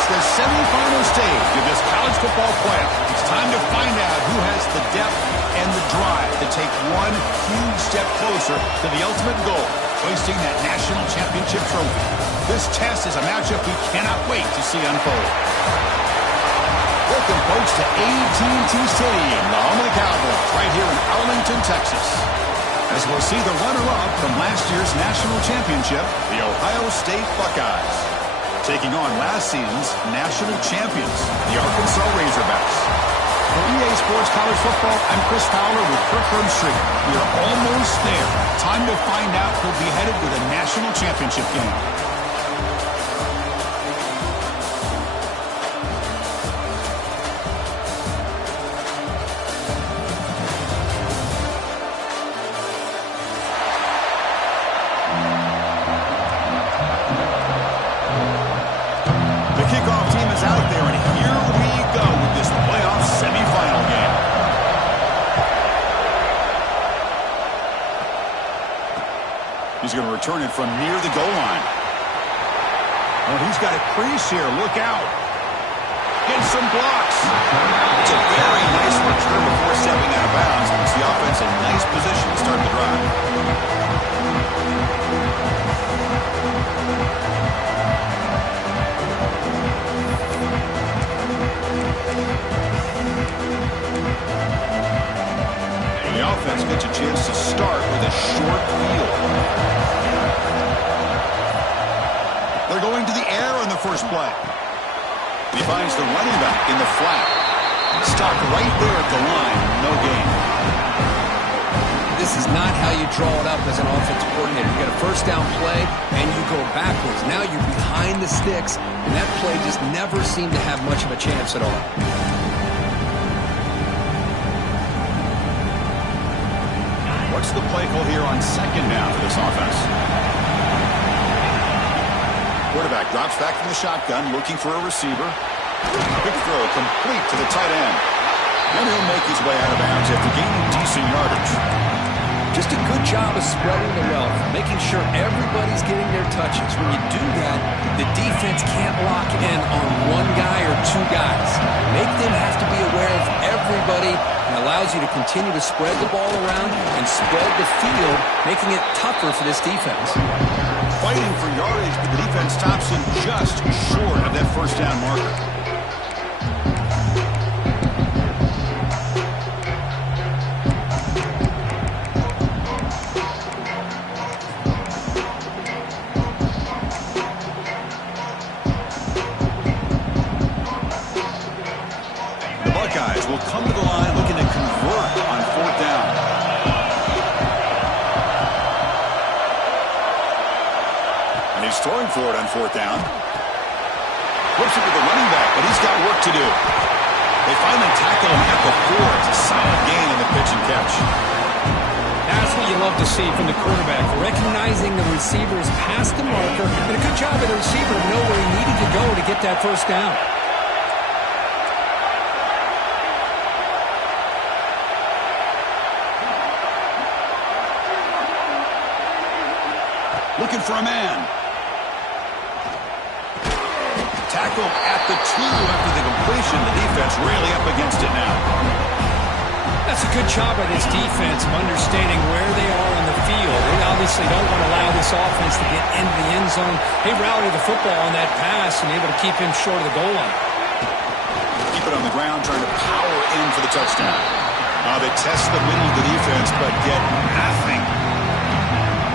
It's the semifinal stage of this college football playoff. It's time to find out who has the depth and the drive to take one huge step closer to the ultimate goal, hoisting that national championship trophy. This test is a matchup we cannot wait to see unfold. Welcome, folks, to AT&T Stadium, the home of the Cowboys, right here in Arlington, Texas. As we'll see the runner-up from last year's national championship, the Ohio State Buckeyes, taking on last season's national champions, the Arkansas Razorbacks. For EA Sports College Football, I'm Chris Fowler with Kirk Herbstreit. We are almost there. Time to find out who'll be headed to the national championship game. He's going to return it from near the goal line. Oh, he's got a crease here. Look out. Getting some blocks. It's a very nice return before stepping out of bounds. It's the offense in nice position to start the drive. The offense gets a chance to start with a short field. They're going to the air on the first play. He finds the running back in the flat. Stopped right there at the line. No gain. This is not how you draw it up as an offensive coordinator. You get a first down play, and you go backwards. Now you're behind the sticks, and that play just never seemed to have much of a chance at all. What's the play call here on second down for this offense? Quarterback drops back from the shotgun, looking for a receiver. Quick throw, complete to the tight end. And he'll make his way out of bounds after gaining decent yardage. Just a good job of spreading the wealth, making sure everybody's getting their touches. When you do that, the defense can't lock in on one guy or two guys. Make them have to be aware of everybody, and allows you to continue to spread the ball around and spread the field, making it tougher for this defense. Fighting for yardage, but the defense stops him just short of that first down marker. The Buckeyes will come to the line looking to convert on fourth down. And he's throwing for it on fourth down. Flips it to the running back, but he's got work to do. They finally tackle him at the 4. It's a solid gain on the pitch and catch. That's what you love to see from the quarterback, recognizing the receiver is past the marker, and a good job of the receiver to know where he needed to go to get that first down. Looking for a man. Tackle at the 2 after the completion. The defense really up against it now. That's a good job by this defense of understanding where they are on the field. They obviously don't want to allow this offense to get into the end zone. They rallied the football on that pass and able to keep him short of the goal line. Keep it on the ground, trying to power in for the touchdown. They test the middle of the defense, but get nothing.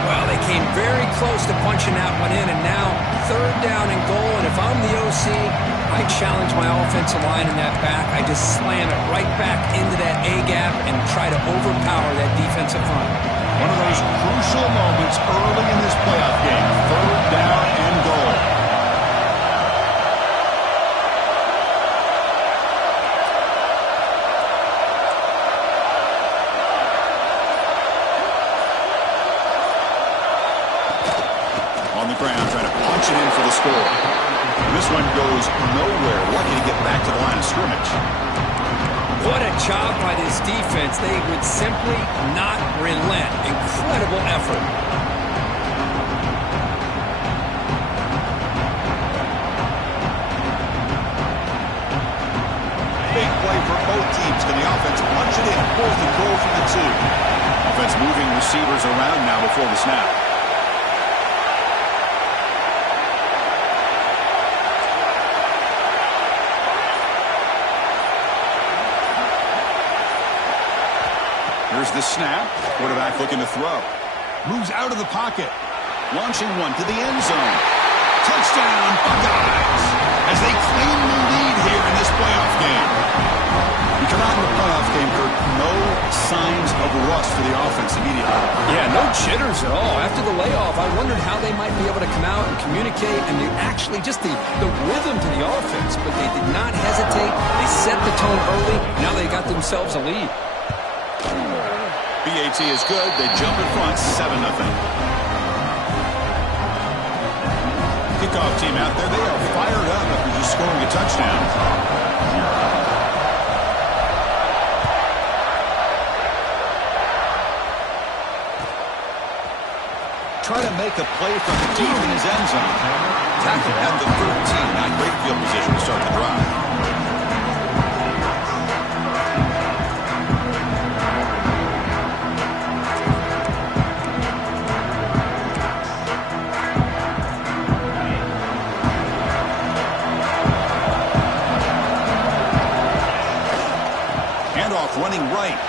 Well, they came very close to punching that one in, and now third down and goal. And if I'm the OC, I challenge my offensive line in that back. I just slam it right back into that A-gap and try to overpower that defensive front. One of those crucial moments early in this playoff game. Third down and goal. On the ground, trying to punch it in for the score. This one goes nowhere. Lucky to get back to the line of scrimmage. What a job by this defense. They would simply not relent. Incredible effort. 2. Offense moving receivers around now before the snap. Here's the snap. Quarterback looking to throw. Moves out of the pocket. Launching one to the end zone. Touchdown, Buckeyes, as they claim the lead here in this playoff game. You come out in the playoff game, Kurt, no signs of rust for the offense immediately. Yeah, no jitters at all. After the layoff, I wondered how they might be able to come out and communicate and actually just the rhythm to the offense. But they did not hesitate. They set the tone early. Now they got themselves a lead. BAT is good. They jump in front, 7-0. Kickoff team out there. They are fired up after just scoring a touchdown. Try to make a play from deep in his end zone. Tackle at the 13. Not great field position to start the drive. Running right.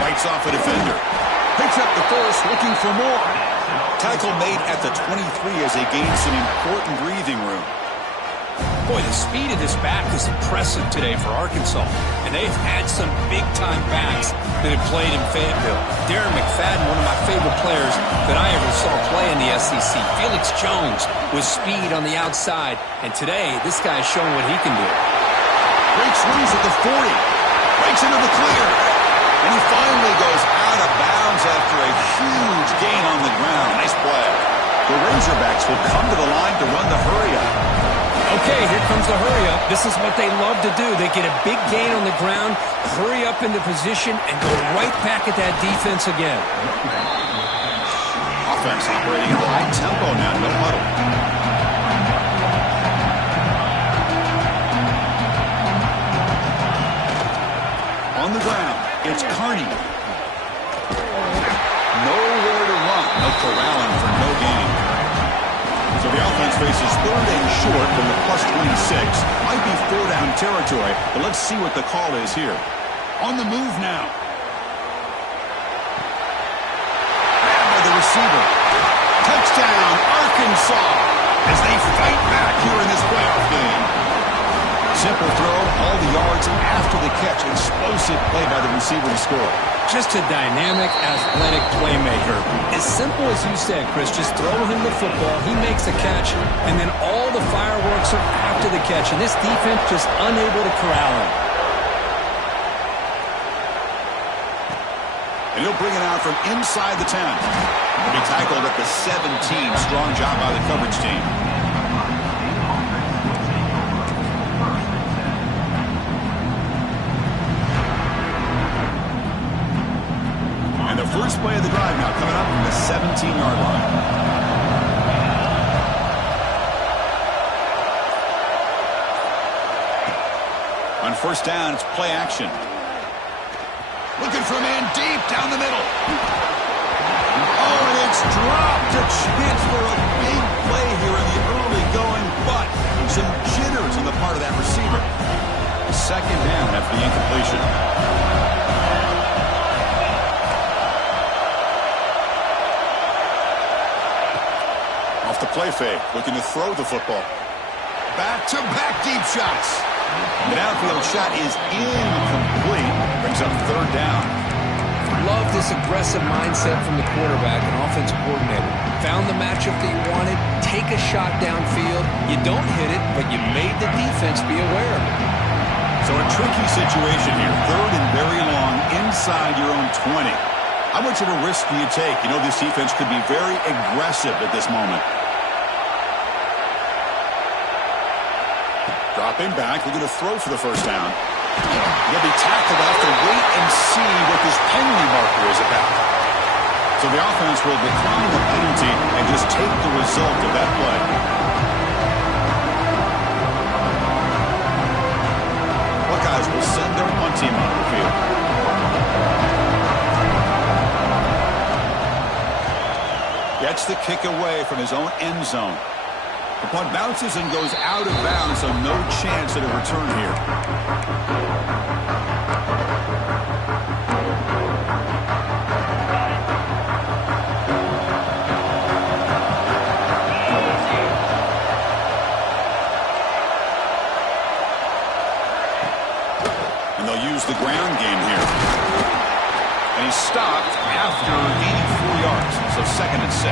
Bites off a defender. Picks up the first, looking for more. Tackle made at the 23 as they gain some important breathing room. Boy, the speed of this back is impressive today for Arkansas. And they've had some big-time backs that have played in Fayetteville. Darren McFadden, one of my favorite players that I ever saw play in the SEC. Felix Jones with speed on the outside. And today, this guy's showing what he can do. Great swings at the 40. Breaks into the clear. And he finally goes out of bounds after a huge gain on the ground. Nice play. The Razorbacks will come to the line to run the hurry-up. Okay, here comes the hurry-up. This is what they love to do. They get a big gain on the ground, hurry up into position, and go right back at that defense again. Offense operating at a high tempo now. No huddle. On the ground, it's Carney. Nowhere to run. No corralling for no gain. So the offense faces 3rd and short from the +26. Might be 4-down territory, but let's see what the call is here. On the move now. Grabbed by the receiver. Touchdown, Arkansas, as they fight back here in this playoff game. Simple throw, all the yards after the catch. Explosive play by the receiver to score. Just a dynamic, athletic playmaker. As simple as you said, Chris, just throw him the football, he makes a catch, and then all the fireworks are after the catch. And this defense just unable to corral him. And he'll bring it out from inside the 10. He'll be tackled at the 17. Strong job by the coverage team. First play of the drive now coming up from the 17-yard line. On first down, it's play action. Looking for a man deep down the middle. Oh, and it's dropped. A chance for a big play here in the early going, but some jitters on the part of that receiver. Second down after the incompletion. Off the play fake, looking to throw the football. Back-to-back deep shots. The downfield shot is incomplete. Brings up 3rd down. Love this aggressive mindset from the quarterback and offensive coordinator. Found the matchup that you wanted, take a shot downfield. You don't hit it, but you made the defense be aware of it. So a tricky situation here. 3rd and very long inside your own 20. How much of a risk do you take? You know this defense could be very aggressive at this moment. Dropping back, looking to throw for the first down. He'll be tackled after wait and see what this penalty marker is about. So the offense will decline the penalty and just take the result of that play. Buckeyes will send their punt team on the field. Gets the kick away from his own end zone. The punt bounces and goes out of bounds, so no chance at a return here. And they'll use the ground game here. And he's stopped after gaining 4 yards, so 2nd and 6.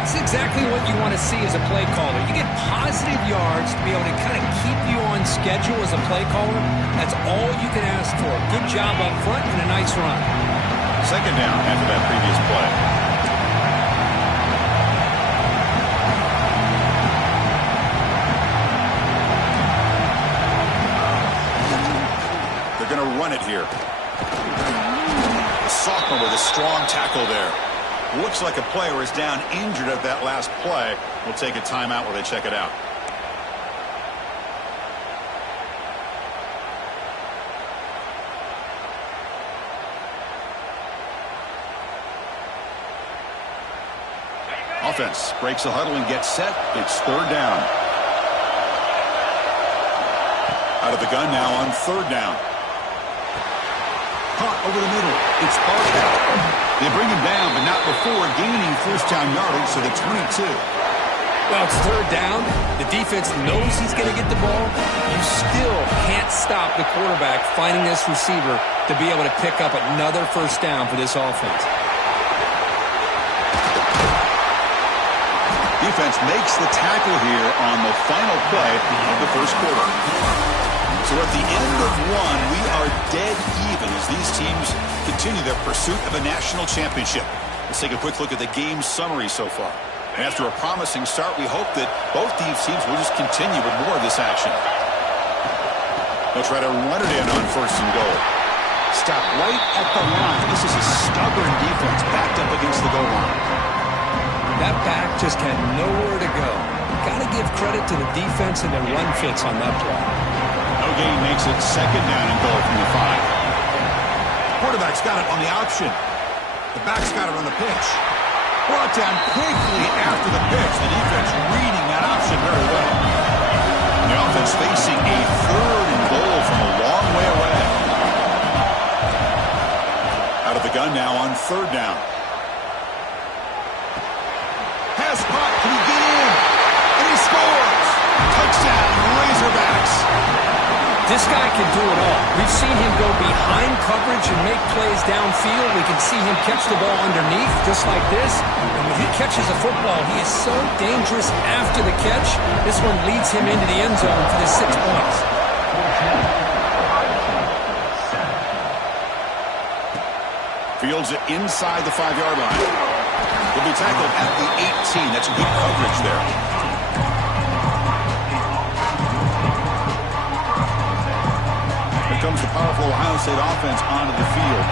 It's exactly what you want to see as a play caller. You get positive yards to be able to kind of keep you on schedule as a play caller. That's all you can ask for. Good job up front and a nice run. 2nd down after that previous play. They're going to run it here. The sophomore with a strong tackle there. Looks like a player is down injured at that last play. We'll take a timeout while they check it out. Offense breaks the huddle and gets set. It's 3rd down. Out of the gun now on 3rd down. Caught over the middle. It's Barker. They bring him down, but not before gaining 1st down yardage, so the 22. Well, it's 3rd down. The defense knows he's going to get the ball. You still can't stop the quarterback finding this receiver to be able to pick up another 1st down for this offense. Defense makes the tackle here on the final play of the 1st quarter. So at the end of 1, we are dead even as these teams continue their pursuit of a national championship. Let's take a quick look at the game summary so far. And after a promising start, we hope that both these teams will just continue with more of this action. They'll try to run it in on 1st and goal. Stop right at the line. This is a stubborn defense backed up against the goal line. That back just had nowhere to go. Got to give credit to the defense and their run fits on that play. No gain makes it 2nd down and goal from the 5. Quarterback's got it on the option. The back's got it on the pitch. Brought down quickly after the pitch. The defense reading that option very well. And the offense facing a 3rd and goal from a long way away. Out of the gun now on 3rd down. Pass punt. Can he get in? And he scores. Touchdown, Razorbacks. This guy can do it all. We've seen him go behind coverage and make plays downfield. We can see him catch the ball underneath, just like this. And when he catches a football, he is so dangerous after the catch. This one leads him into the end zone for the 6 points. Fields it inside the 5-yard line. He'll be tackled at the 18. That's good coverage there. Comes the powerful Ohio State offense onto the field.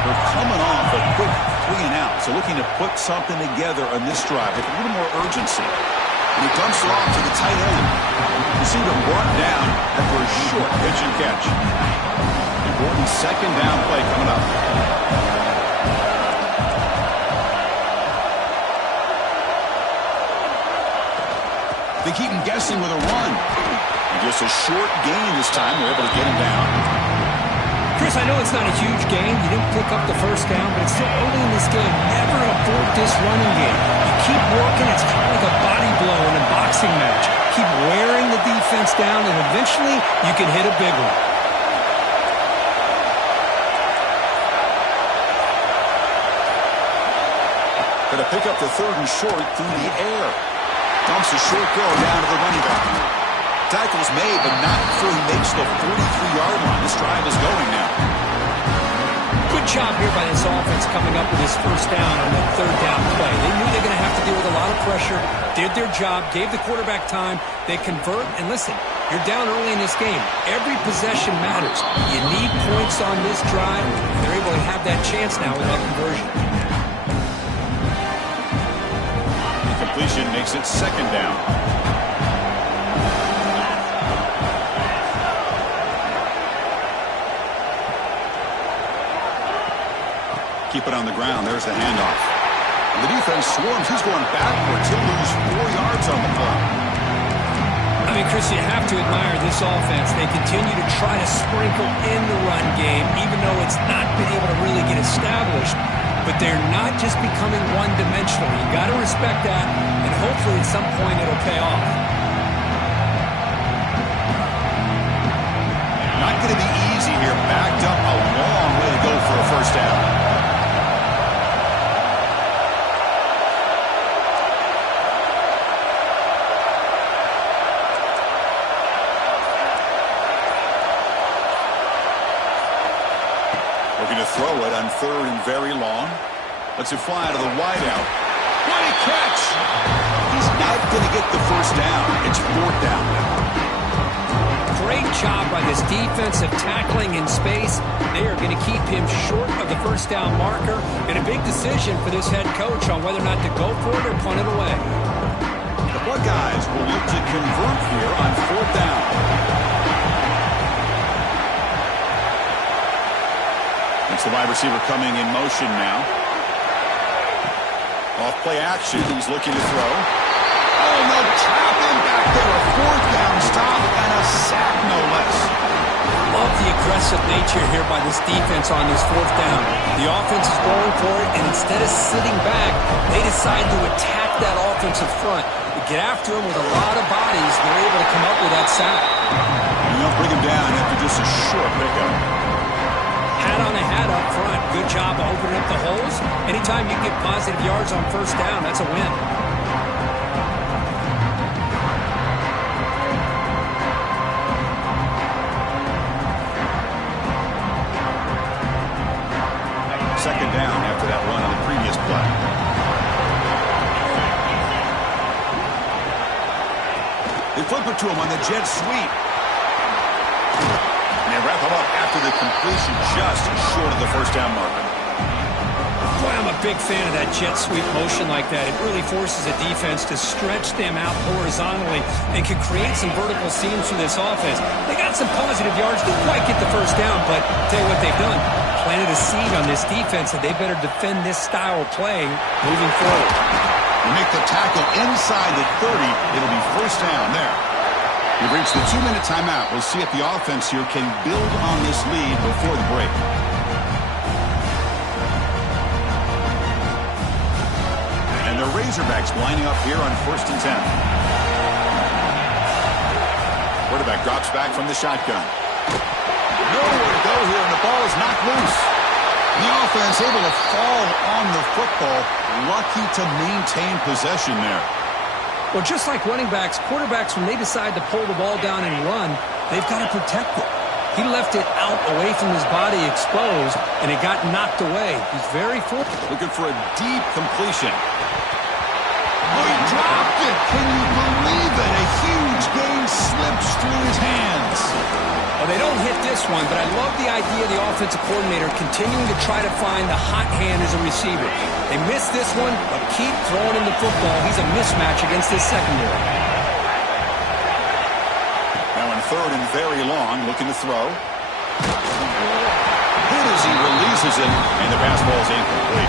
They're coming off a quick 3 and out, so looking to put something together on this drive with a little more urgency. And he dumps it off to the tight end. You see them brought down after a short pitch and catch. Important 2nd down play coming up. They keep him guessing with a run. Just a short gain this time. We're able to get him down. Chris, I know it's not a huge gain. You didn't pick up the 1st down, but it's still early in this game. Never abort this running game. You keep working. It's kind of like a body blow in a boxing match. Keep wearing the defense down, and eventually you can hit a big one. Going to pick up the 3rd and short through the air. Dumps a short go down to the running back. Tackle's made, but not before he makes the 43-yard line. This drive is going now. Good job here by this offense coming up with his 1st down on that 3rd down play. They knew they were going to have to deal with a lot of pressure, did their job, gave the quarterback time. They convert, and listen, you're down early in this game. Every possession matters. You need points on this drive. They're able to have that chance now with that conversion. The completion makes it 2nd down. Keep it on the ground. There's the handoff. The defense swarms. He's going backwards. He'll lose 4 yards on the play. I mean, Chris, you have to admire this offense. They continue to try to sprinkle in the run game, even though it's not been able to really get established. But they're not just becoming one-dimensional. You got to respect that, and hopefully at some point it'll pay off. Not going to be easy here. Backed up a long way to go for a first down. Looking to throw it on 3rd and very long. Lets it fly to the wideout. What a catch! He's not going to get the first down. It's 4th down now. Great job by this defensive tackling in space. They are going to keep him short of the first down marker. And a big decision for this head coach on whether or not to go for it or punt it away. The Buckeyes will look to convert here on 4th down. It's the wide receiver coming in motion now. Off play action. He's looking to throw. Oh, no, trap him back there. A 4th down stop and a sack, no less. Love the aggressive nature here by this defense on this 4th down. The offense is going for it, and instead of sitting back, they decide to attack that offensive front. They get after him with a lot of bodies. They're able to come up with that sack. You don't bring him down after just a short pickup. Hat on a hat up front. Good job of opening up the holes. Anytime you get positive yards on first down, that's a win. Second down after that run on the previous play. They flip it to him on the jet sweep. And they wrap him up after the completion just short of the first down marker. Boy, I'm a big fan of that jet sweep motion like that. It really forces a defense to stretch them out horizontally and can create some vertical seams for this offense. They got some positive yards, didn't quite get the first down, but tell you what they've done. Planted a seed on this defense that they better defend this style of play moving forward. You make the tackle inside the 30, it'll be first down there. We've reached the 2-minute timeout. We'll see if the offense here can build on this lead before the break. And the Razorbacks lining up here on 1st and 10. Quarterback drops back from the shotgun. Nowhere to go here, and the ball is knocked loose. The offense able to fall on the football. Lucky to maintain possession there. Well, just like running backs, quarterbacks, when they decide to pull the ball down and run, they've got to protect it. He left it out away from his body exposed, and it got knocked away. He's very fortunate. Looking for a deep completion. Oh, he dropped it. Can you believe it? A huge gain slips through his hands. Well, they don't hit this one, but I love the idea of the offensive coordinator continuing to try to find the hot hand as a receiver. They missed this one, but keep throwing him the football. He's a mismatch against this secondary. Now in 3rd and very long, looking to throw. Hit as he releases it, and the pass ball is incomplete.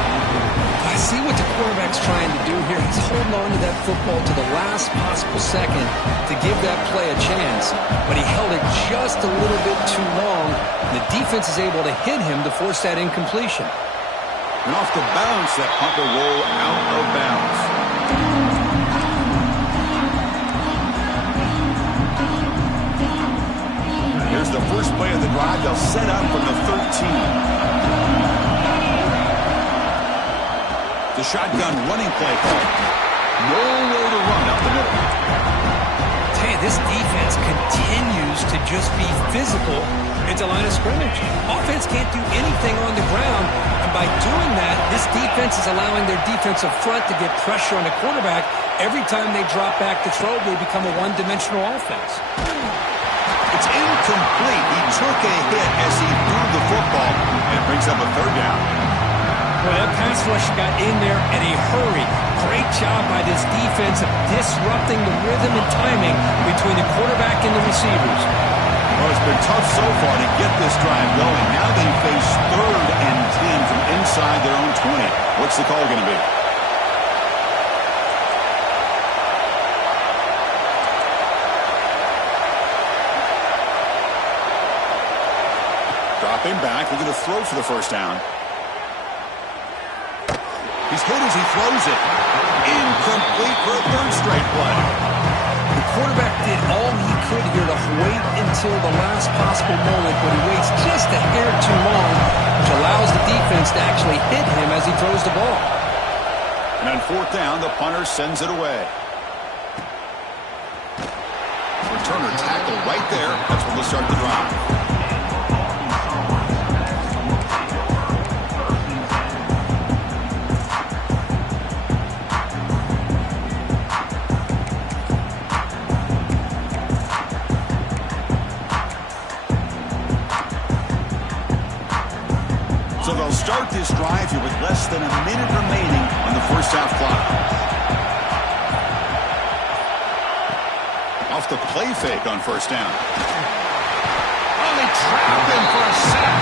I see what the quarterback's trying to do here. He's holding on to that football to the last possible second to give that play a chance, but he held it just a little bit too long. The defense is able to hit him to force that incompletion. And off the bounce, that punt will roll out of bounds. Here's the first play of the drive. They'll set up from the 13. The shotgun running play call. Nowhere to run up the middle. Tell you, this defense continues to just be physical at the line of scrimmage. Offense can't do anything on the ground, and by doing that, this defense is allowing their defensive front to get pressure on the quarterback. Every time they drop back to throw, they become a one-dimensional offense. It's incomplete. He took a hit as he threw the football, and it brings up a 3rd down. Well, that pass rush got in there in a hurry. Great job by this defense of disrupting the rhythm and timing between the quarterback and the receivers. Well, it's been tough so far to get this drive going. Now they face 3rd and 10 from inside their own 20. What's the call going to be? Game back, looking to throw for the first down. He's hit as he throws it. Incomplete for a third straight play. The quarterback did all he could here to wait until the last possible moment, but he waits just a hair too long, which allows the defense to actually hit him as he throws the ball. And on fourth down, the punter sends it away. Returner tackled right there. That's where they'll start the drive. So they'll start this drive here with less than a minute remaining on the first half clock. Off the play fake on first down. Oh, they trap him for a sack.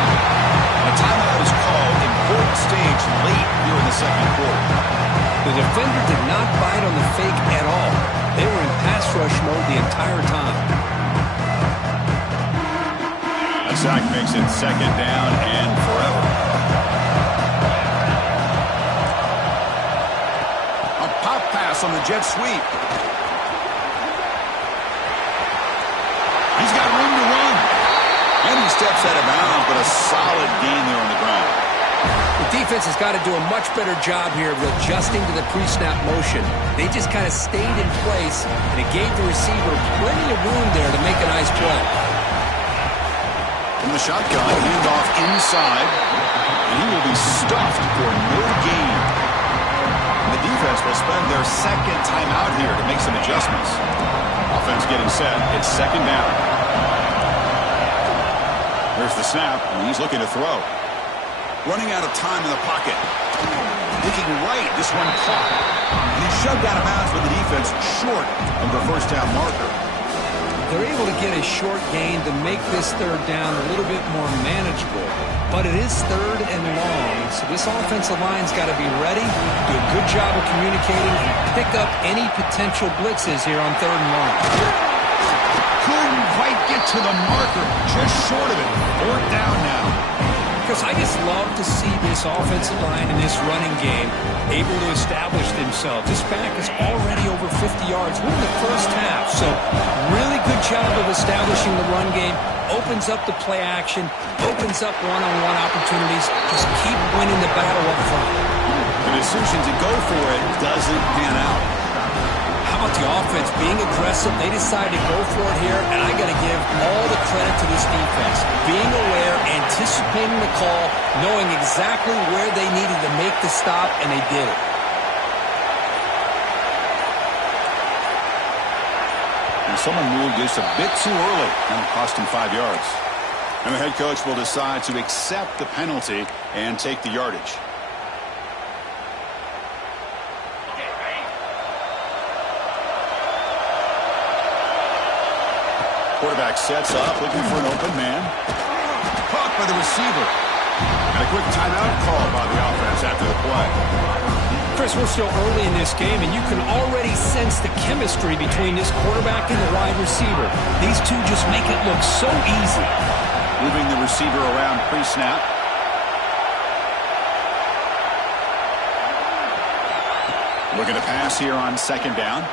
A timeout is called. Important stage late here in the second quarter. The defender did not bite on the fake at all. They were in pass rush mode the entire time. A sack makes it second down and forever. A pop pass on the jet sweep. He's got room to run. And he steps out of bounds, but a solid gain there on the ground. The defense has got to do a much better job here of adjusting to the pre-snap motion. They just kind of stayed in place, and it gave the receiver plenty of room there to make a nice play. From the shotgun, handoff inside, and he will be stuffed for no gain. And the defense will spend their second timeout here to make some adjustments. Offense getting set. It's second down. There's the snap, and he's looking to throw. Running out of time in the pocket. Looking right, this one caught. And he's shoved out of bounds with the defense short of the first down marker. They're able to get a short gain to make this third down a little bit more manageable. But it is third and long, so this offensive line's got to be ready, do a good job of communicating, and pick up any potential blitzes here on third and long. Couldn't quite get to the marker, just short of it. Fourth down now. Chris, I just love to see this offensive line in this running game able to establish themselves. This back is already over 50 yards. We're in the first half, so really good job of establishing the run game. Opens up the play action, opens up one-on-one opportunities. Just keep winning the battle up front. The decision to go for it doesn't pan out. How about the offense being aggressive? They decided to go for it here, and I got to give all the credit to this defense. Being aware, anticipating the call, knowing exactly where they needed to make the stop, and they did it. And someone moved this a bit too early, and it cost him 5 yards. And the head coach will decide to accept the penalty and take the yardage. Quarterback sets up, looking for an open man. Caught by the receiver. And a quick timeout call by the offense after the play. Chris, we're still early in this game, and you can already sense the chemistry between this quarterback and the wide receiver. These two just make it look so easy. Moving the receiver around pre-snap. Looking to pass here on second down.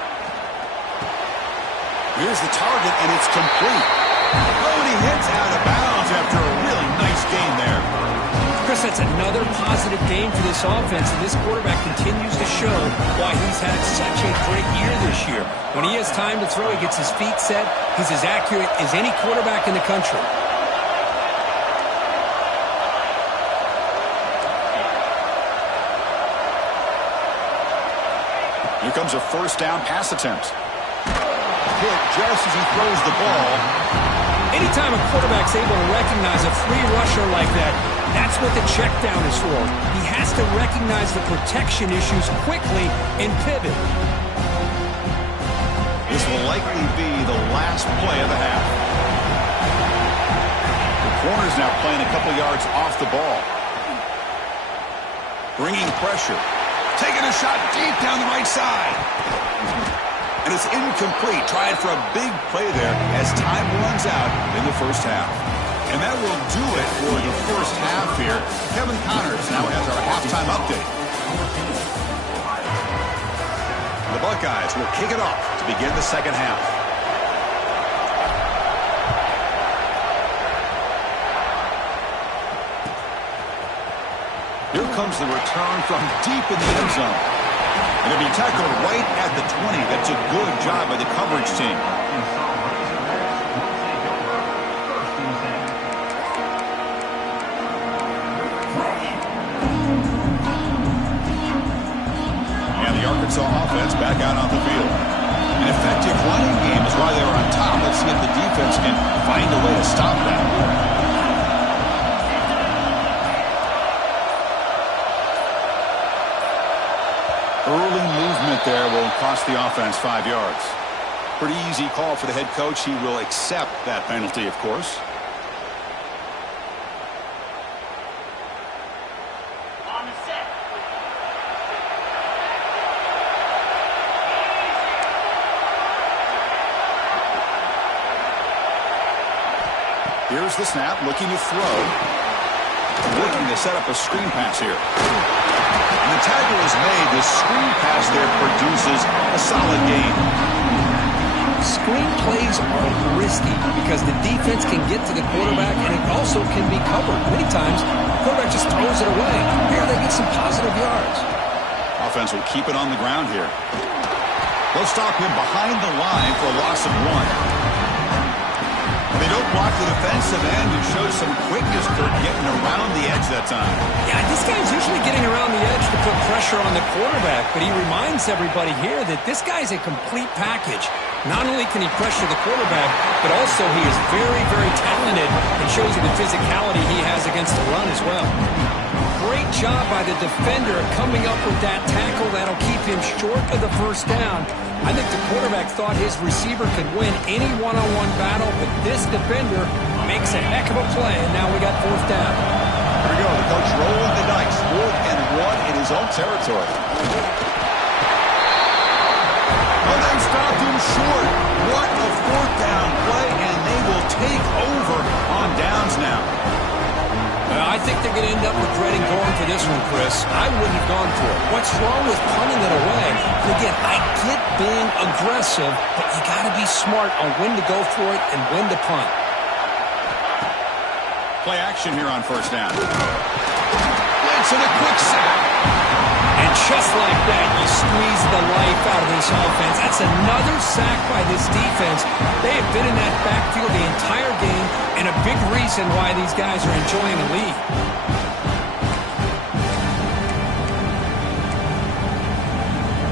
Here's the target, and it's complete. Oh, and he hits out of bounds after a really nice gain there. Chris, that's another positive game for this offense, and this quarterback continues to show why he's had such a great year this year. When he has time to throw, he gets his feet set. He's as accurate as any quarterback in the country. Here comes a first down pass attempt. Hit just as he throws the ball. Anytime a quarterback's able to recognize a free rusher like that, that's what the check down is for. He has to recognize the protection issues quickly and pivot. This will likely be the last play of the half. The corner's now playing a couple yards off the ball. Bringing pressure. Taking a shot deep down the right side. And it's incomplete. Tried for a big play there as time runs out in the first half. And that will do it for the first half here. Kevin Connors now has our halftime update. The Buckeyes will kick it off to begin the second half. Here comes the return from deep in the end zone. And it'll be tackled right at the 20. That's a good job by the coverage team. Arkansas offense back out on the field. An effective running game is why they were on top. Let's see if the defense can find a way to stop that. Early movement there will cost the offense 5 yards. Pretty easy call for the head coach. He will accept that penalty, of course. Here's the snap, looking to throw. Looking to set up a screen pass here. And the tackle is made. The screen pass there produces a solid gain. Screen plays are risky because the defense can get to the quarterback and it also can be covered. Many times, the quarterback just throws it away. Here they get some positive yards. Offense will keep it on the ground here. They'll stop him behind the line for a loss of 1. They don't block the defensive end and show some quickness for getting around the edge that time. Yeah, this guy's usually getting around the edge to put pressure on the quarterback, but he reminds everybody here that this guy's a complete package. Not only can he pressure the quarterback, but also he is very, very talented and shows you the physicality he has against the run as well. Great job by the defender coming up with that tackle that'll keep him short of the first down. I think the quarterback thought his receiver could win any one-on-one battle, but this defender makes a heck of a play, and now we got fourth down. Here we go. The coach rolling the dice. 4th and 1 in his own territory. Oh, they stopped him short. What a 4th down play, and they will take over on downs now. I think they're going to end up regretting going for this one, Chris. I wouldn't have gone for it. What's wrong with punting it away? And again, I get being aggressive, but you got to be smart on when to go for it and when to punt. Play action here on first down. Blitz and a quick sack. And just like that, you squeeze the life out of this offense. That's another sack by this defense. They have been in that backfield the entire game, and a big reason why these guys are enjoying the lead.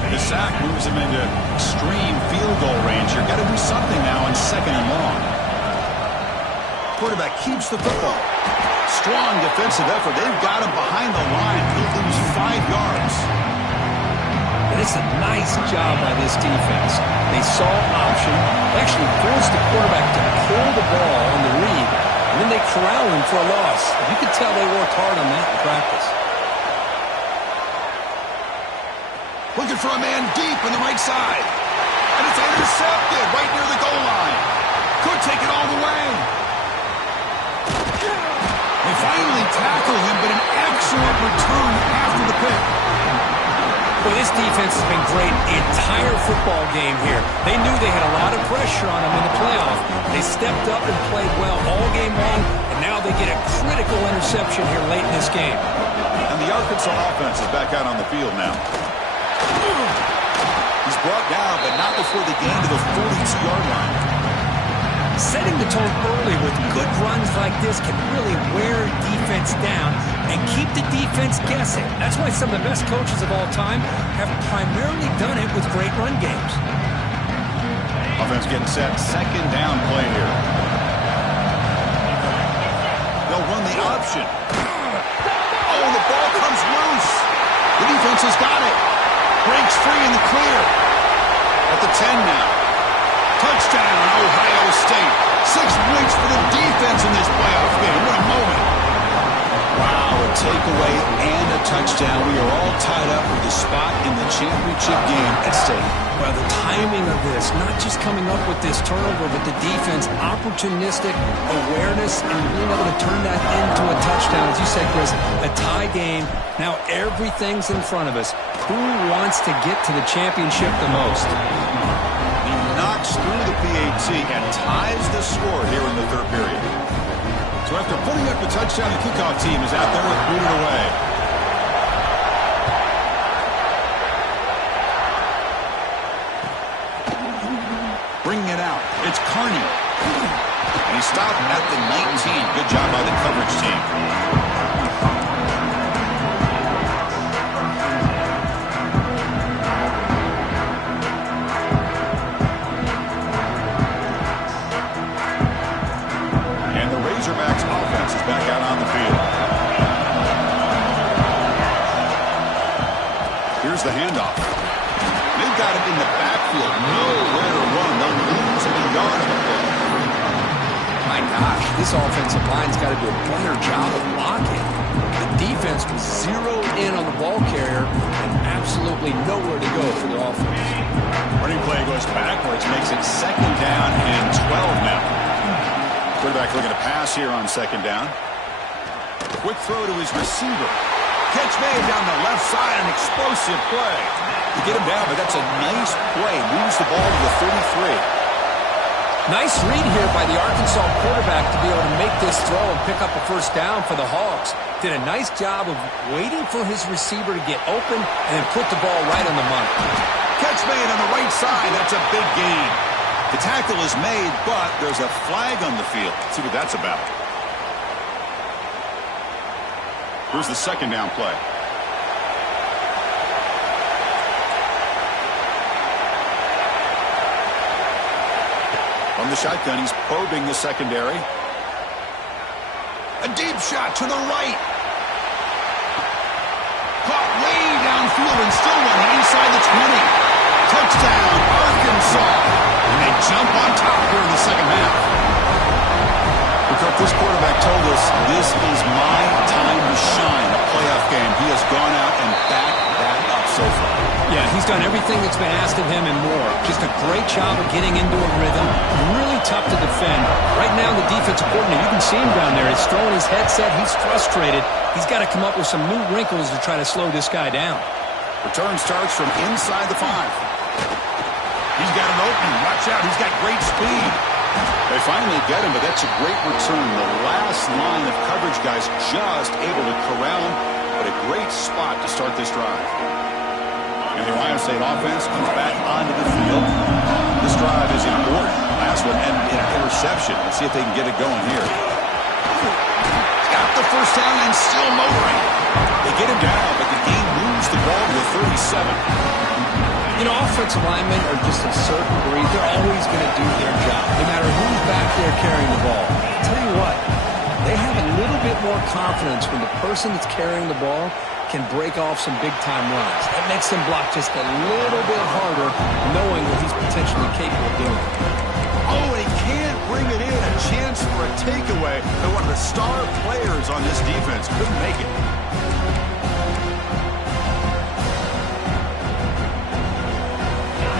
And the sack moves him into extreme field goal range. You've got to do something now on 2nd and long. Quarterback keeps the football. Strong defensive effort. They've got him behind the line. He'll lose 5 yards. And it's a nice job by this defense. They saw option. They actually forced the quarterback to pull the ball on the read, and then they corral him for a loss. You could tell they worked hard on that in practice. Looking for a man deep on the right side. And it's intercepted right near the goal line. Could take it all the way. They finally tackle him, but an excellent return after the pick. Well, this defense has been great the entire football game here. They knew they had a lot of pressure on them in the playoff. They stepped up and played well all game long, and now they get a critical interception here late in this game. And the Arkansas offense is back out on the field now. He's brought down, but not before they gain to the 42-yard line. Setting the tone early with good runs like this can really wear defense down and keep the defense guessing. That's why some of the best coaches of all time have primarily done it with great run games. Offense getting set. 2nd down play here. They'll run the option. Oh, the ball comes loose. The defense has got it. Breaks free in the clear. At the 10 now. Touchdown, Ohio State. 6 points for the defense in this playoff game. What a moment. Wow, takeaway and a touchdown. We are all tied up with the spot in the championship game at stake. Well, the timing of this, not just coming up with this turnover, but the defense, opportunistic awareness and being able to turn that into a touchdown. As you said, Chris, a tie game. Now everything's in front of us. Who wants to get to the championship the most? He knocks through the PAT and ties the score here in the third period. So after putting up the touchdown, the kickoff team is out there with booted away. Bringing it out. It's Carney. And he stopped at the 19. Good job by the coverage team. Razorbacks offense is back out on the field. Here's the handoff. They've got it in the backfield. Nowhere to run. They'll lose a yard on the play. My gosh, this offensive line's got to do a better job of blocking. The defense was zeroed in on the ball carrier and absolutely nowhere to go for the offense. Running play goes backwards, makes it second down and 12 now. Quarterback looking to pass here on second down. Quick throw to his receiver. Catch made down the left side, an explosive play. You get him down, but that's a nice play. Moves the ball to the 33. Nice read here by the Arkansas quarterback to be able to make this throw and pick up a first down for the Hogs. Did a nice job of waiting for his receiver to get open and then put the ball right on the money. Catch made on the right side. That's a big gain. The tackle is made, but there's a flag on the field. Let's see what that's about. Here's the second down play. From the shotgun, he's probing the secondary. A deep shot to the right. Caught way downfield and still running inside the 20. Touchdown, Arkansas. And they jump on top here in the second half. Because this quarterback told us this is my time to shine, a playoff game. He has gone out and backed that up so far. Yeah, he's done everything that's been asked of him and more. Just a great job of getting into a rhythm. Really tough to defend. Right now, the defensive coordinator, you can see him down there. He's throwing his headset. He's frustrated. He's got to come up with some new wrinkles to try to slow this guy down. Return starts from inside the 5. He's got an opening. Watch out. He's got great speed. They finally get him, but that's a great return. The last line of coverage guys just able to corral him, but a great spot to start this drive. And the Ohio State offense comes back onto the field. This drive is important. Last one ended in an interception. Let's see if they can get it going here. Got the first down and still motoring. They get him down, but the game moves the ball to the 37. You know, offensive linemen are just a certain breed. They're always going to do their job, no matter who's back there carrying the ball. I'll tell you what, they have a little bit more confidence when the person that's carrying the ball can break off some big-time runs. That makes them block just a little bit harder, knowing what he's potentially capable of doing. Oh, and he can't bring it in. A chance for a takeaway. But one of the star players on this defense couldn't make it.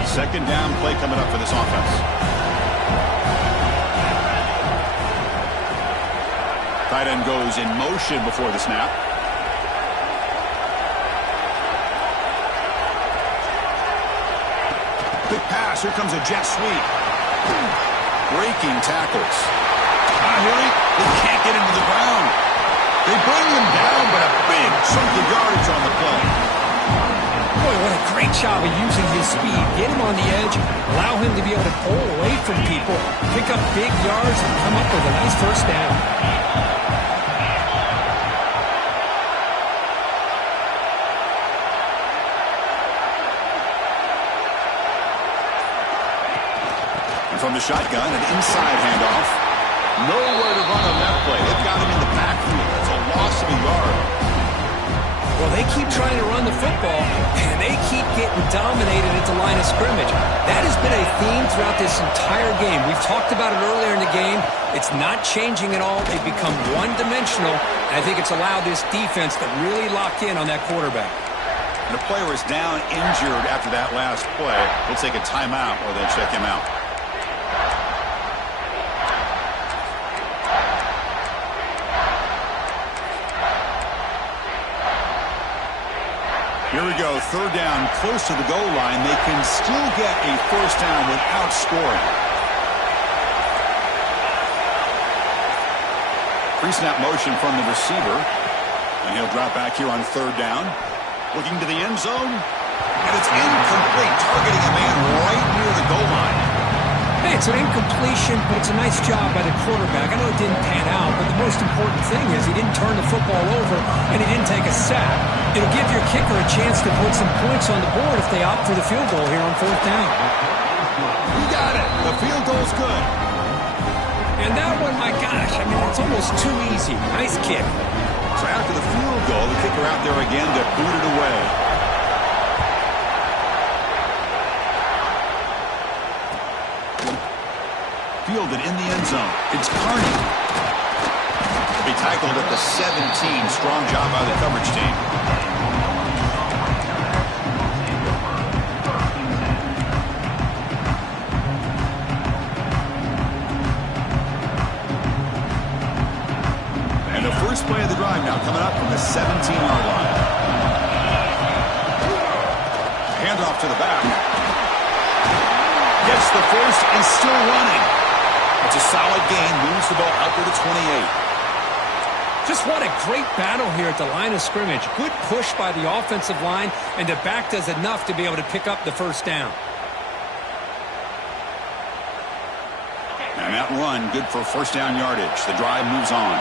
Second down play coming up for this offense. Tight end goes in motion before the snap. Quick pass. Here comes a jet sweep. Breaking tackles. He can't get into the ground. They bring him down, but a big chunk of yardage on the play. Boy, what a great job of using his speed. Get him on the edge, allow him to be able to pull away from people, pick up big yards, and come up with a nice first down. And from the shotgun, an inside handoff. Nowhere to run on that play. They've got him in the backfield. It's a loss of a yard. Well, they keep trying to run the football, and they keep getting dominated at the line of scrimmage. That has been a theme throughout this entire game. We've talked about it earlier in the game. It's not changing at all. They've become one-dimensional. I think it's allowed this defense to really lock in on that quarterback. The player is down injured after that last play. We'll take a timeout or they'll check him out. Here we go, third down, close to the goal line. They can still get a first down without scoring. Pre-snap motion from the receiver. And he'll drop back here on third down. Looking to the end zone. And it's incomplete, targeting a man right near the goal line. Hey, it's an incompletion, but it's a nice job by the quarterback. I know it didn't pan out, but the most important thing is he didn't turn the football over and he didn't take a sack. It'll give your kicker a chance to put some points on the board if they opt for the field goal here on fourth down. You got it. The field goal's good. And that one, my gosh, I mean, it's almost too easy. Nice kick. So after the field goal, the kicker out there again to boot it away. Fielded in the end zone. It's Carney. Be tackled at the 17. Strong job by the coverage team. And the first play of the drive now coming up from the 17-yard line. Handoff to the back. Gets the first and still running. It's a solid gain, moves the ball out to the 28. Just what a great battle here at the line of scrimmage. Good push by the offensive line, and the back does enough to be able to pick up the first down. And that run, good for first down yardage. The drive moves on.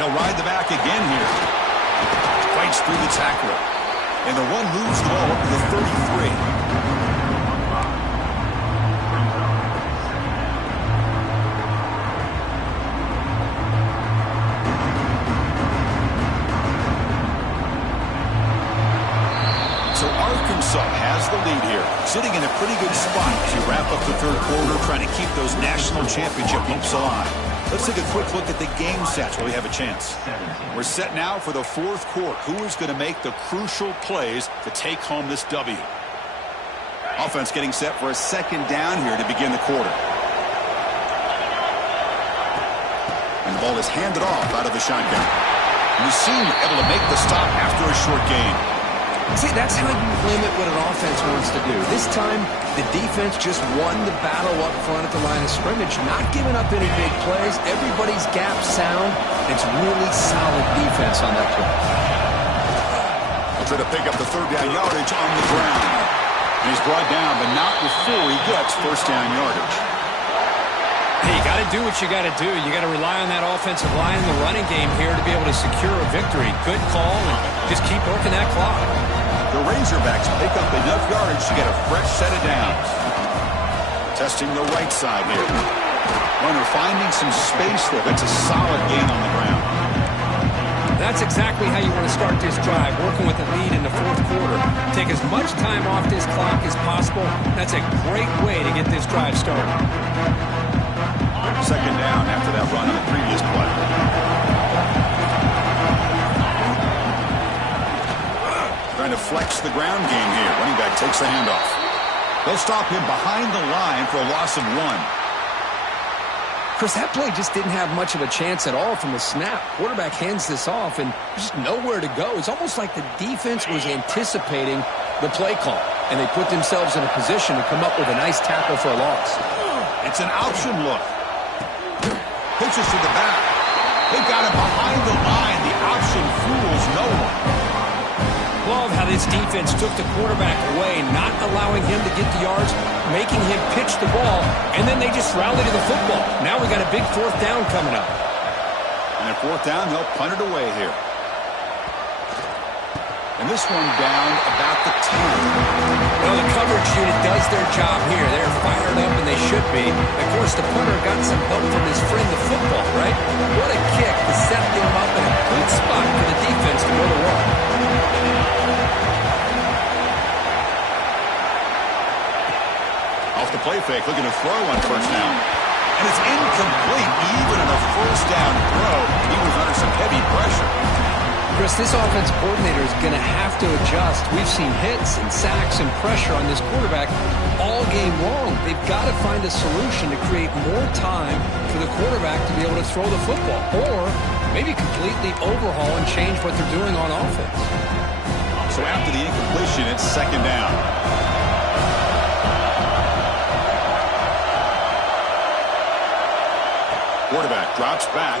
He'll ride the back again here. Fights through the tackler. And the run moves the ball up to the 33. Has the lead here, sitting in a pretty good spot as you wrap up the third quarter, trying to keep those national championship hopes alive. Let's take a quick look at the game stats while we have a chance. We're set now for the fourth quarter. Who is going to make the crucial plays to take home this W? Offense getting set for a second down here to begin the quarter. And the ball is handed off out of the shotgun. Musim able to make the stop after a short gain. See, that's how you limit what an offense wants to do. This time, the defense just won the battle up front at the line of scrimmage, not giving up any big plays. Everybody's gap sound. It's really solid defense on that play. He'll try to pick up the third down yardage on the ground. And he's brought down, but not before he gets first down yardage. Hey, you got to do what you got to do. You got to rely on that offensive line in the running game here to be able to secure a victory. Good call, and just keep working that clock. The Razorbacks pick up enough yardage to get a fresh set of downs. Testing the right side here. Runner finding some space there. That's a solid gain on the ground. That's exactly how you want to start this drive, working with the lead in the fourth quarter. Take as much time off this clock as possible. That's a great way to get this drive started. Second down after that run on the previous play. Trying to flex the ground game here. Running back takes the handoff. They'll stop him behind the line for a loss of 1. Chris, that play just didn't have much of a chance at all from the snap. Quarterback hands this off, and just nowhere to go. It's almost like the defense was anticipating the play call, and they put themselves in a position to come up with a nice tackle for a loss. It's an option look. Pitches to the back. They've got him behind the line. The option fools no one. Love how this defense took the quarterback away, not allowing him to get the yards, making him pitch the ball, and then they just rallied to the football. Now we got a big fourth down coming up. And at fourth down, they'll punt it away here. And this one down about the 10. Well, the coverage unit does their job here. They're fired up, and they should be. Of course, the punter got some help from his friend, the football, right? What a kick to set them up in a good spot for the defense to go to work. Off the play fake, looking to throw on first down. And it's incomplete. Even on a first down throw, he was under some heavy pressure. Chris, this offensive coordinator is going to have to adjust. We've seen hits and sacks and pressure on this quarterback all game long. They've got to find a solution to create more time for the quarterback to be able to throw the football, or maybe completely overhaul and change what they're doing on offense. So after the incompletion, it's second down. Quarterback drops back.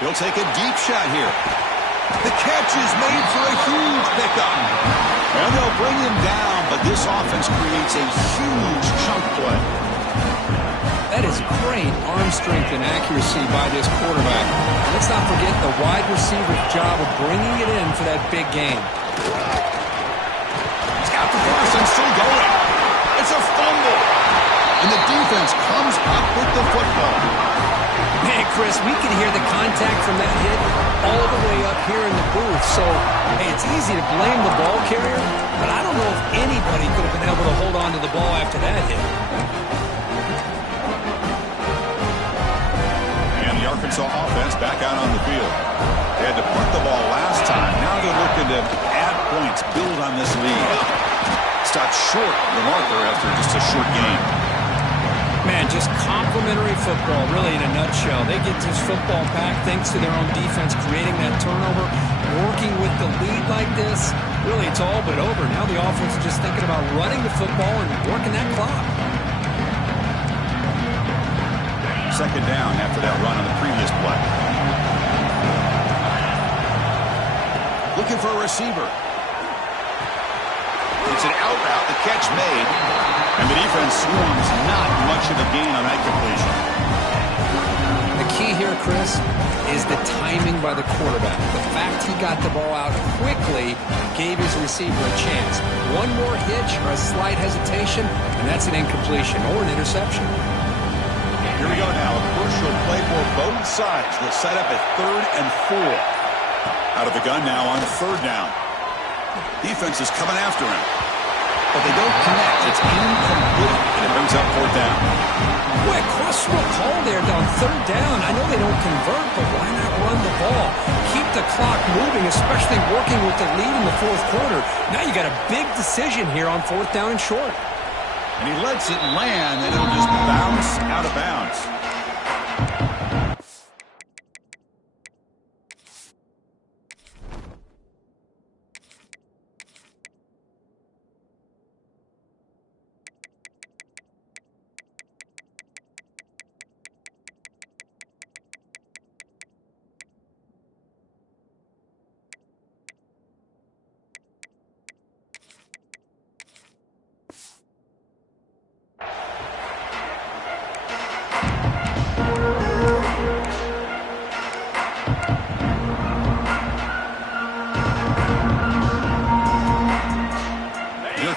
He'll take a deep shot here. The catch is made for a huge pickup. And they'll bring him down, but this offense creates a huge chunk play. That is great arm strength and accuracy by this quarterback. Let's not forget the wide receiver's job of bringing it in for that big game. He's got the first and still going. It's a fumble. And the defense comes up with the football. Man, Chris, we can hear the contact from that hit all the way up here in the booth. So, hey, it's easy to blame the ball carrier, but I don't know if anybody could have been able to hold on to the ball after that hit. And the Arkansas offense back out on the field. They had to punt the ball last time. Now they're looking to add points, build on this lead. Stopped short of the marker after just a short game. Man, just complimentary football, really, in a nutshell. They get this football back thanks to their own defense, creating that turnover, working with the lead like this. Really, it's all but over. Now the offense is just thinking about running the football and working that clock. Second down after that run on the previous play. Looking for a receiver. It's an out route, the catch made, and the defense swarms not much of a gain on that completion. The key here, Chris, is the timing by the quarterback. The fact he got the ball out quickly gave his receiver a chance. One more hitch or a slight hesitation, and that's an incompletion or an interception. Here we go now, a crucial play for both sides. They'll set up at 3rd and 4. Out of the gun now on 3rd down. Defense is coming after him. But they don't connect. It's incomplete, and it brings up 4th down. Boy, questionable call there on 3rd down. I know they don't convert, but why not run the ball? Keep the clock moving, especially working with the lead in the 4th quarter. Now you got a big decision here on 4th down and short. And he lets it land, and it'll just bounce out of bounds.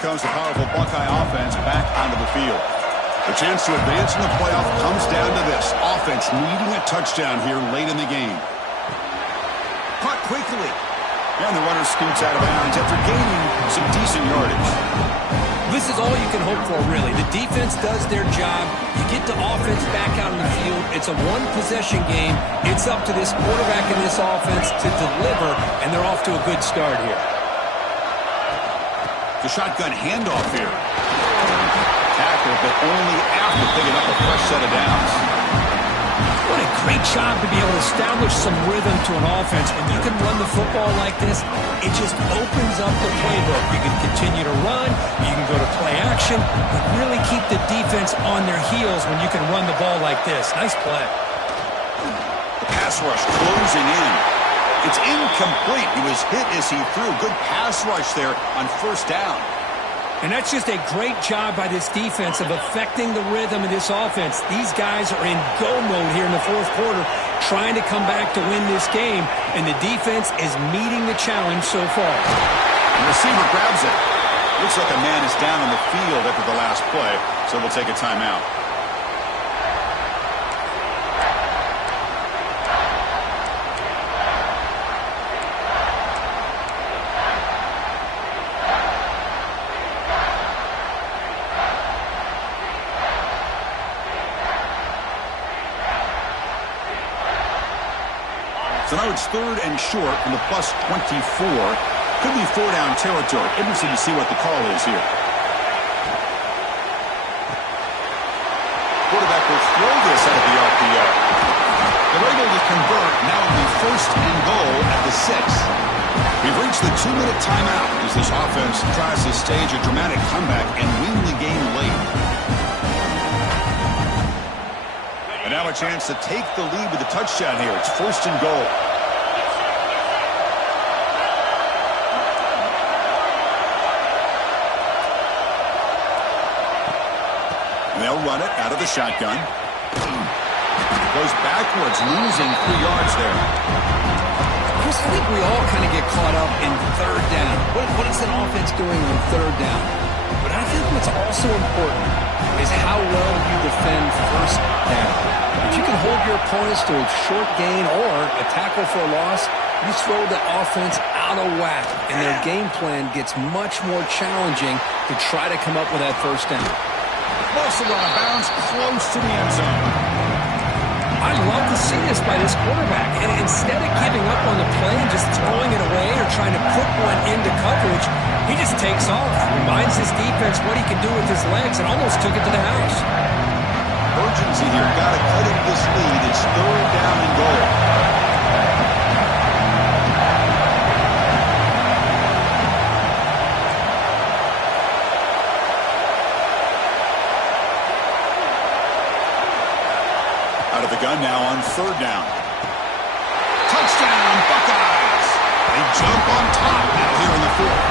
Comes the powerful Buckeye offense back onto the field. The chance to advance in the playoff comes down to this. Offense needing a touchdown here late in the game. Caught quickly. And the runner scoots out of bounds after gaining some decent yardage. This is all you can hope for, really. The defense does their job. You get the offense back out on the field. It's a one-possession game. It's up to this quarterback and this offense to deliver, and they're off to a good start here. The shotgun handoff here. Tackle, but only after picking up a fresh set of downs. What a great job to be able to establish some rhythm to an offense. When you can run the football like this, it just opens up the playbook. You can continue to run, you can go to play action, but really keep the defense on their heels when you can run the ball like this. Nice play. The pass rush closing in. It's incomplete. He was hit as he threw. Good pass rush there on 1st down. And that's just a great job by this defense of affecting the rhythm of this offense. These guys are in go mode here in the 4th quarter, trying to come back to win this game, and the defense is meeting the challenge so far. The receiver grabs it. Looks like a man is down on the field after the last play, so we'll take a timeout. So now it's 3rd and short from the plus 24. Could be 4-down territory. Interesting to see what the call is here. Quarterback will throw this out of the RPO. They're able to convert. Now it'll be 1st and goal at the 6. We've reached the 2-minute timeout as this offense tries to stage a dramatic comeback and win the game late. And now a chance to take the lead with a touchdown here. It's 1st and goal. And they'll run it out of the shotgun. Goes backwards, losing 3 yards there. Chris, I think we all kind of get caught up in 3rd down. What is an offense doing on 3rd down? But I think what's also important is how well you defend 1st down. If you can hold your opponents to a short gain or a tackle for a loss, you throw the offense out of whack, and their game plan gets much more challenging to try to come up with that 1st down. Wilson on a bounce close to the end zone. I love to see this by this quarterback. And instead of giving up on the play and just throwing it away or trying to put one into coverage, he just takes off. Reminds his defense what he can do with his legs and almost took it to the house. Urgency here. Got to cut into this lead. It's 3rd down and goal. Out of the gun now on 3rd down. Touchdown, Buckeyes! They jump on top now here in the 4th.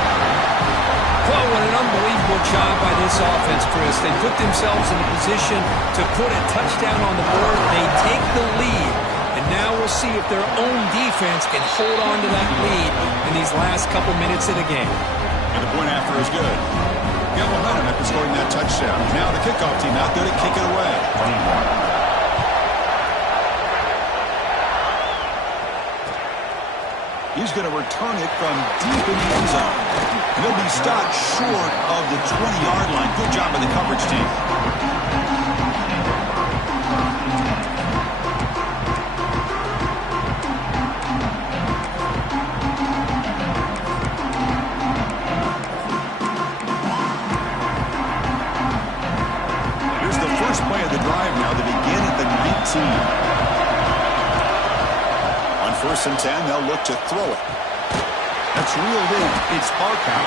Well, what an unbelievable job by this offense, Chris. They put themselves in a position to put a touchdown on the board. They take the lead. And now we'll see if their own defense can hold on to that lead in these last couple minutes of the game. And the point after is good. Got momentum after scoring that touchdown. Now the kickoff team out there to kick it away. He's going to return it from deep in the end zone. And he'll be stopped short of the 20-yard line. Good job by the coverage team. Here's the first play of the drive now to begin at the 19. 1st and 10, they'll look to throw it. That's reeled in. It's Barkow.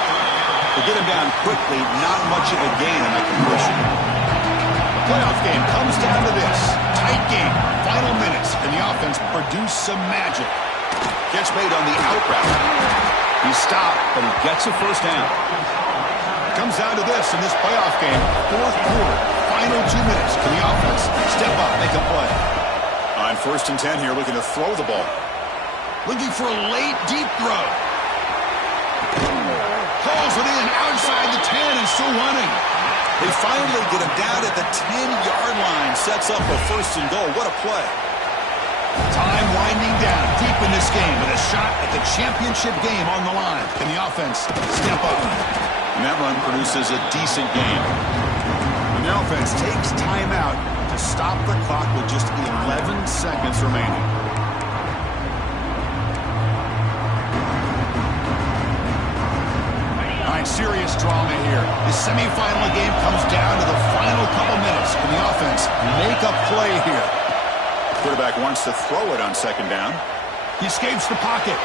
They get him down quickly. Not much of a gain on that completion. The playoff game comes down to this. Tight game. Final minutes. And the offense produced some magic. Catch made on the out route. He's stopped, but he gets a 1st down. Comes down to this in this playoff game. 4th quarter. Final 2 minutes. Can the offense step up, make a play? On 1st and 10 here, looking to throw the ball. Looking for a late, deep throw. Pulls it in outside the 10 and still running. They finally get him down at the 10-yard line. Sets up a 1st and goal. What a play. Time winding down deep in this game with a shot at the championship game on the line. Can the offense step up? And that run produces a decent game. And the offense takes time out to stop the clock with just 11 seconds remaining. Serious drama here. The semifinal game comes down to the final couple minutes. Can the offense make a play here? Quarterback wants to throw it on 2nd down. He escapes the pocket.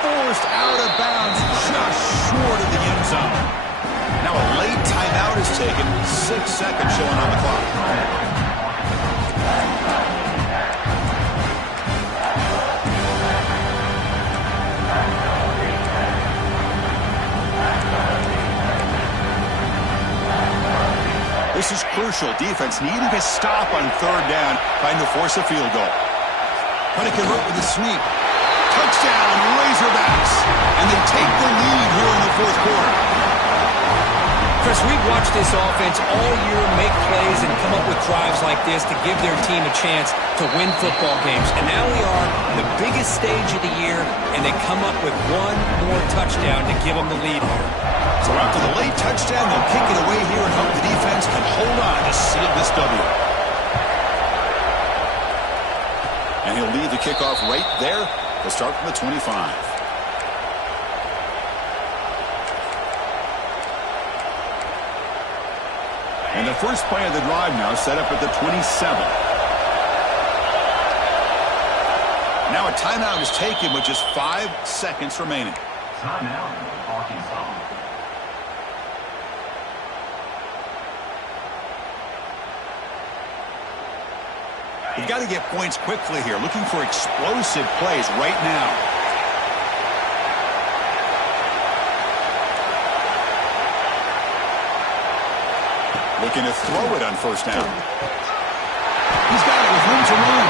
Forced out of bounds just short of the end zone. Now a late timeout is taken. 6 seconds showing on the clock. This is crucial. Defense needing to stop on 3rd down, trying to force a field goal. Trying to convert with a sweep. Touchdown, Razorbacks. And they take the lead here in the 4th quarter. Chris, we've watched this offense all year make plays and come up with drives like this to give their team a chance to win football games. And now we are the biggest stage of the year, and they come up with one more touchdown to give them the lead here. So after the late touchdown, they'll kick it away here and hope the defense can hold on to seal this W. And he'll lead the kickoff right there. He'll start from the 25. And the first play of the drive now set up at the 27. Now a timeout is taken with just 5 seconds remaining. Timeout, Arkansas. We've got to get points quickly here. Looking for explosive plays right now. Looking to throw it on first down. He's got it with room to run.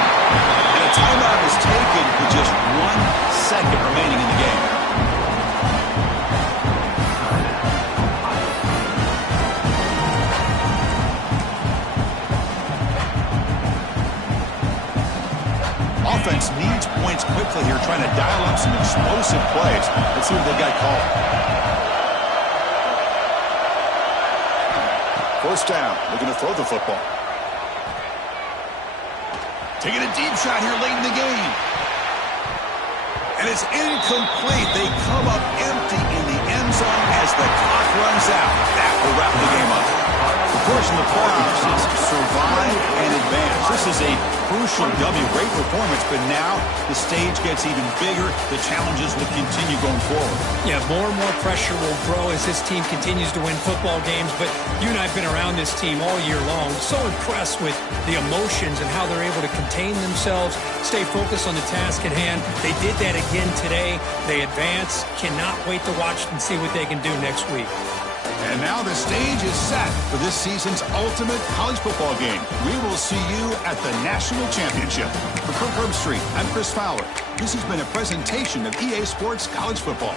And a timeout is taken with just 1 second remaining in the game. Offense needs points quickly here, trying to dial up some explosive plays. Let's see what they got called. First down, looking to throw the football. Taking a deep shot here late in the game. And it's incomplete. They come up empty in the end zone as the clock runs out. That will wrap the game up. Of course, in the playoffs, it's survive and advance. This is a crucial W. Great performance, but now the stage gets even bigger. The challenges will continue going forward. Yeah, more and more pressure will grow as this team continues to win football games. But you and I have been around this team all year long. So impressed with the emotions and how they're able to contain themselves, stay focused on the task at hand. They did that again today. They advance. Cannot wait to watch and see what they can do next week. And now the stage is set for this season's ultimate college football game. We will see you at the National Championship. For Kirk Herbstreit, I'm Chris Fowler. This has been a presentation of EA Sports College Football.